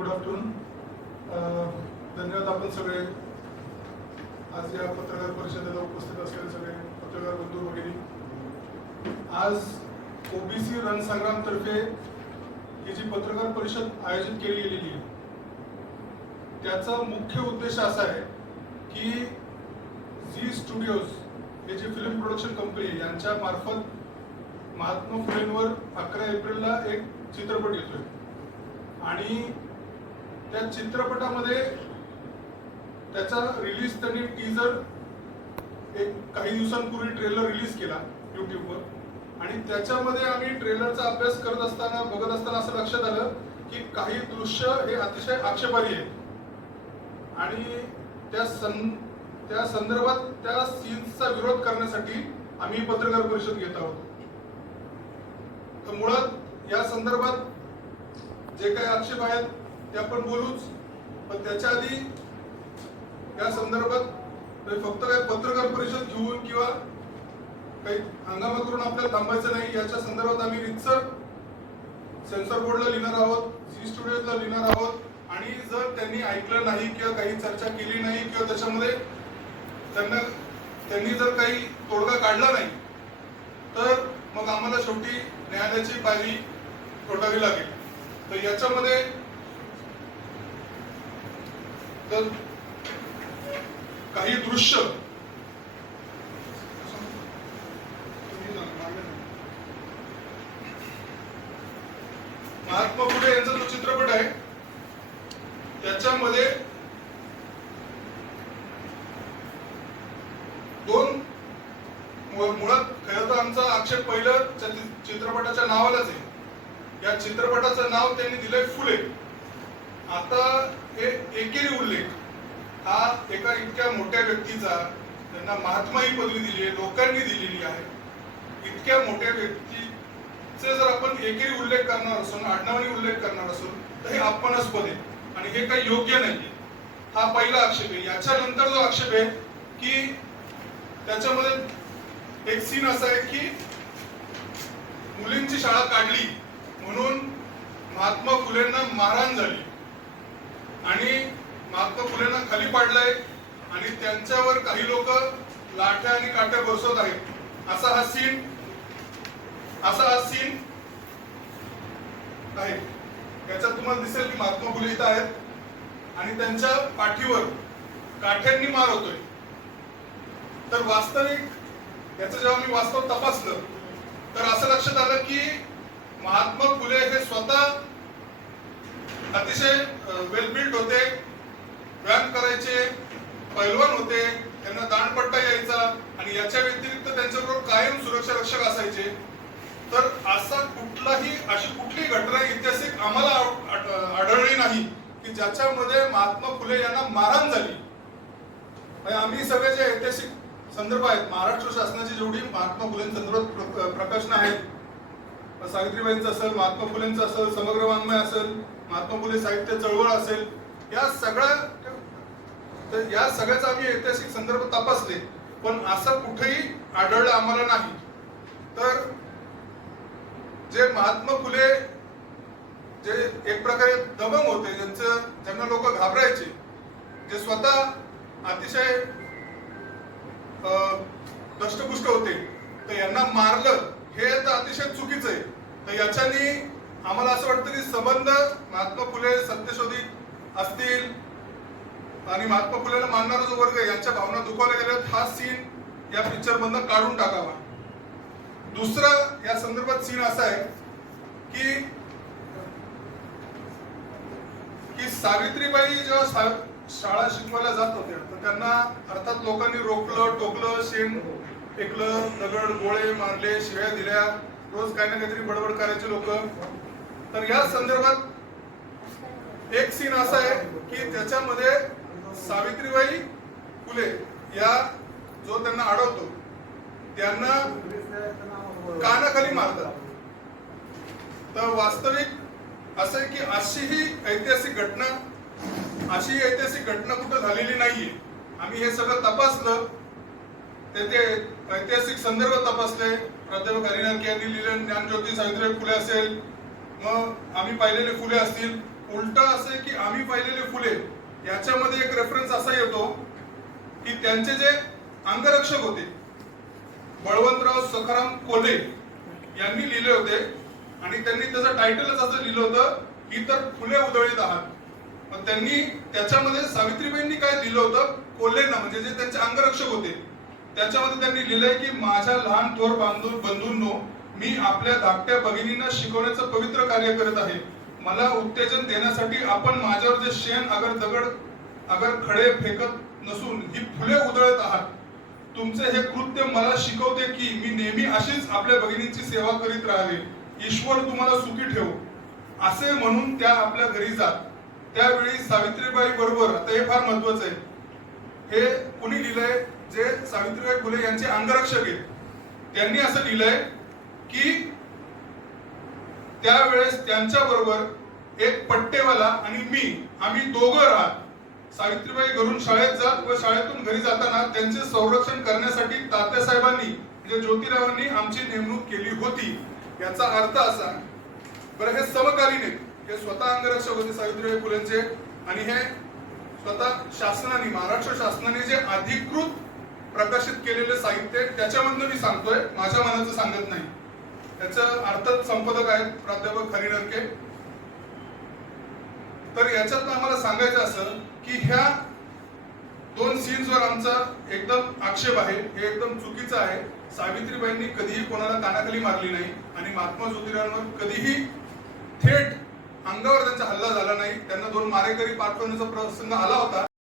Good afternoon धन्यवाद आपण सगळे. आज या पत्रकार परिषदेला उपस्थित असलेले सगळे पत्रकार बंधू वगैरे आज ओबीसी रणसंग्राम तर्फे ही जी पत्रकार परिषद आयोजित केली गेलेली आहे त्याचा मुख्य उद्देश असा आहे की झी स्टुडिओज हे जे फिल्म प्रोडक्शन कंपनी यांच्या मार्फत महात्मा फुलेंवर अकरा एप्रिलला एक चित्रपट येतोय. आणि त्या चित्रपटामध्ये त्याचा रिलीज त्यांनी टीजर एक काही दिवसांपूर्वी ट्रेलर रिलीज केला युट्यूबवर आणि त्याच्यामध्ये आम्ही ट्रेलरचा अभ्यास करत असताना बघत असताना असं लक्षात आलं की काही दृश्य हे अतिशय आक्षेपारी आहे आणि त्या सं त्या संदर्भात त्या सीन्सचा विरोध करण्यासाठी आम्ही पत्रकार परिषद घेत आहोत. तर मुळात या संदर्भात जे काही आक्षेप आहेत ते आपण बोलूच. पण त्याच्या आधी या संदर्भात फक्त काही पत्रकार परिषद घेऊन किंवा काही हंगामा करून आपल्याला थांबायचं नाही. याच्या संदर्भात आम्ही रितसर सेन्सर बोर्डला लिहिणार आहोत झी स्टुडिओला लिहिणार आहोत. आणि जर त्यांनी ऐकलं नाही किंवा काही चर्चा केली नाही किंवा त्याच्यामध्ये त्यांना त्यांनी जर काही तोडगा काढला नाही तर मग आम्हाला शेवटी न्यायालयाची पायरी तोडावी लागेल. तर याच्यामध्ये तर काही दृश्य महात्मा फुले यांचा जो चित्रपट आहे त्याच्यामध्ये दोन मुळात खरं तर आमचा आक्षेप पहिलं चित्रपटाच्या नावालाच आहे. या चित्रपटाचं नाव त्यांनी दिलंय फुले. आता हे एकेरी उल्लेख हा एका इतक्या मोठ्या व्यक्तीचा त्यांना महात्मा ही पदवी दिली आहे लोकांनी दिलेली आहे. इतक्या मोठ्या व्यक्तीचे जर आपण एकेरी उल्लेख करणार असून आडनावणी उल्लेख करणार असून तर हे अपमानास्पद आहे. आणि हे काही योग्य नाही हा पहिला आक्षेप आहे. याच्यानंतर जो आक्षेप आहे की त्याच्यामध्ये एक सीन असा आहे की मुलींची शाळा काढली म्हणून महात्मा फुलेंना मारहाण झाली. आणि महात्मा फुलेंना खाली पाडलंय आणि त्यांच्यावर काही लोक लाठ्या आणि काट्या बसवत आहेत. असा हा सीन असा हा सीन आहे. याच्यात तुम्हाला दिसेल की महात्मा फुले इथं आहेत. आणि त्यांच्या पाठीवर काठ्यांनी मार होतोय. तर वास्तविक याचं जेव्हा मी वास्तव तपासलं तर असं लक्षात आलं की महात्मा अतिशय वेल बिल्ड होते व्यायाम करायचे पैलवान होते त्यांना दांडपट्टा यायचा आणि याच्या व्यतिरिक्त त्यांच्याबरोबर कायम सुरक्षा रक्षक असायचे. तर असा कुठलाही अशी कुठली घटना ऐतिहासिक आम्हाला आढळली नाही की ज्याच्यामध्ये महात्मा फुले यांना मारहाण झाली. म्हणजे आम्ही सगळे जे ऐतिहासिक संदर्भ आहेत महाराष्ट्र शासनाची जेवढी महात्मा फुलेंसंदर्भात प्रकाशन प्रकाशनं आहेत सावित्रीबाईंचं असेल महात्मा फुलेंचं असेल समग्र वाङ्मय असेल महात्मा फुले साहित्य चळवळ असेल या सगळ्या तर या सगळ्याचा आम्ही ऐतिहासिक संदर्भ तपासले पण असं कुठेही आढळलं आम्हाला नाही. तर जे महात्मा फुले जे एक प्रकारे दबंग होते ज्यांचं ज्यांना लोक घाबरायचे जे स्वतः अतिशय अं, दष्टपुष्ट होते तर यांना मारलं हे तर अतिशय चुकीचं आहे. तर याच्यानी आम्हाला असं वाटतं की संबंध महात्मा फुले सत्यशोधी असतील आणि महात्मा फुलेला मानणारा जो वर्ग आहे यांच्या भावना दुखावल्या गेल्यात हा सीन या पिक्चर मधनं काढून टाकावा. दुसरा या संदर्भात सीन असा आहे की की सावित्रीबाई जेव्हा सा- शाळा शिकवायला जात होत्या तर त्यांना अर्थात लोकांनी रोखलं टोकलं शेण टेकलं दगड गोळे मारले शिव्या दिल्या. रोज काही ना काहीतरी बडबड करायचे लोक. तर या संदर्भात एक सीन असा आहे की त्याच्यामध्ये सावित्रीबाई फुले या जो त्यांना अडवतो त्यांना कानाखाली मारतात. तर वास्तविक असं आहे की अशी ही ऐतिहासिक घटना अशी ऐतिहासिक घटना कुठं झालेली नाहीये. आम्ही हे सगळं तपासलं. तेथे ऐतिहासिक संदर्भ तपासले. प्राध्यापक हरिनारके यांनी लिहिले ज्ञानज्योती सावित्रीबाई फुले असेल. मग आम्ही पाहिलेले फुले असतील. उलट असे की आम्ही पाहिलेले फुले याच्यामध्ये एक रेफरन्स असा येतो की त्यांचे जे अंगरक्षक होते बळवंतराव सखाराम कोल्हे यांनी लिहिले होते. आणि त्यांनी त्याचं टायटलच असं लिहिलं होतं की फुले उधळीत आहात. मग त्यांनी त्याच्यामध्ये सावित्रीबाईंनी काय लिहिलं होतं? कोल्हेंना म्हणजे जे त्यांचे अंगरक्षक होते. त्याच्यामध्ये त्यांनी लिहिलंय की माझ्या लहान थोर बांधून बंधूंनो मी आपल्या धाकट्या भगिनींना शिकवण्याचं पवित्र कार्य करत आहे. मला उत्तेजन देण्यासाठी आपण माझ्यावर जे शेण अगर दगड अगर खडे फेकत नसून ही फुले उधळत आहात. तुमचे हे कृत्य मला शिकवते की मी नेहमी अशीच आपल्या भगिनींची सेवा करीत राहावे. ईश्वर तुम्हाला सुखी ठेवू. असे म्हणून त्या आपल्या घरी जात. त्यावेळी सावित्रीबाई बरोबर आता हे फार महत्वाचं आहे. हे कुणी लिहिलंय? जे सावित्रीबाई फुले यांचे अंगरक्षक आहेत त्यांनी असं लिहिलंय की त्यावेळेस त्यांच्या बरोबर एक पट्टेवाला आणि मी आम्ही दोघं राहत सावित्रीबाई घरून शाळेत जात व शाळेतून घरी जाताना त्यांचे संरक्षण करण्यासाठी तात्यासाहेबांनी म्हणजे ज्योतिरावांनी आमची नेमणूक केली होती. याचा अर्थ असा बरं हे समकालीन आहेत. हे स्वतः अंगरक्षक होते सावित्रीबाई फुलेंचे आणि हे स्वतः शासनाने महाराष्ट्र शासनाने जे अधिकृत प्रकाशित केलेले साहित्य त्याच्यामधनं मी सांगतोय. माझ्या मनाचं सांगत नाही. त्याचं अर्थात संपादक आहेत प्राध्यापक हरिनरके तर याच्यात आम्हाला सांगायचं असं की ह्या दोन सीन्सवर आमचा एकदम आक्षेप आहे. हे एकदम चुकीचं आहे. सावित्रीबाईंनी कधीही कोणाला कानाखाली मारली नाही आणि महात्मा ज्योतिरावांवर कधीही थेट अंगावर त्यांचा हल्ला झाला नाही. त्यांना दोन मारेकरी पाठवण्याचा प्रसंग आला होता.